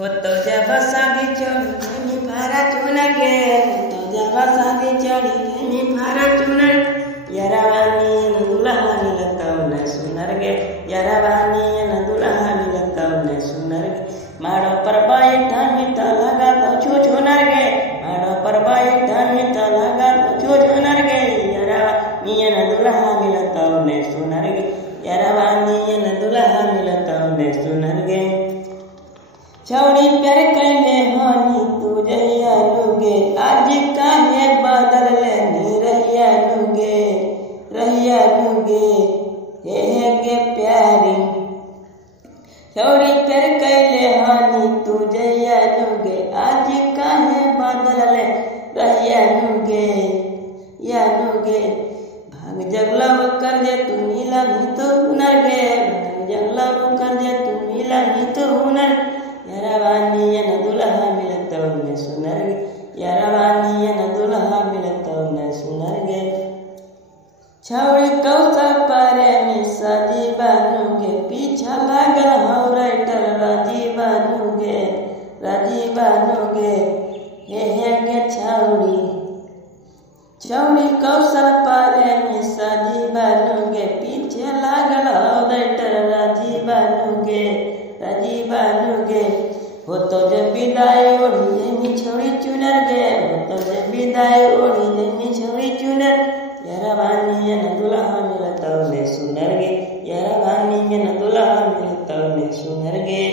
हो तो जब शादी चढ़ी फारा चुनर गे, तो जब शादी चढ़ी फारा चुनर, यरवानी न दुल्हा मिलता न सुनर गे, यरवानी न दुल्हा मिलता न सुनर गे। माड़ो पर बैठा मीठा लगा तो छुछुनर गे, माड़ो पर बैठा मीठा लगा तो छुछुनर गे, यरवानी न दुल्हा मिलता न सुनर गे, यरवानी न दुल्हा मिलता न सुनर गे। छौड़ी प्यार कैले हानी तू जहिया लुगे, आज काहे बदल लेनी रहिया लुगे, हे गे प्यारी। छौड़ी प्यार कैले हानी तू जहिया लुगे, आज काहे बदल ले रहिया लुगे। भाग जगलव कर दे तू मिला नहीं तो हुनर गे, भाग जगलव कर दे तू मिला नहीं तो हुनर, यरवानी न दुल्हा मिलता न सुनर गे, यरवानी न दुल्हा मिलता न सुनर गे। छौड़ी कौशल पारे में सजी बानुगे, पीछा लागल हौ राइटर राजी बानुगे, हे गे छौड़ी। छौड़ी कौशल पारे में सजी बानुगे, पीछे लागल हौ राइटर राजी बानुगे। हो तो जब विदाई ओढ़ी लेनी छौड़ी चुनर गे, हो तो जब विदाई ओढ़ी लेनी छौड़ी चुनर, यरवानी न दुल्हा मिलता न सुनर गे, यरवानी न दुल्हा मिलता न सुनर गे।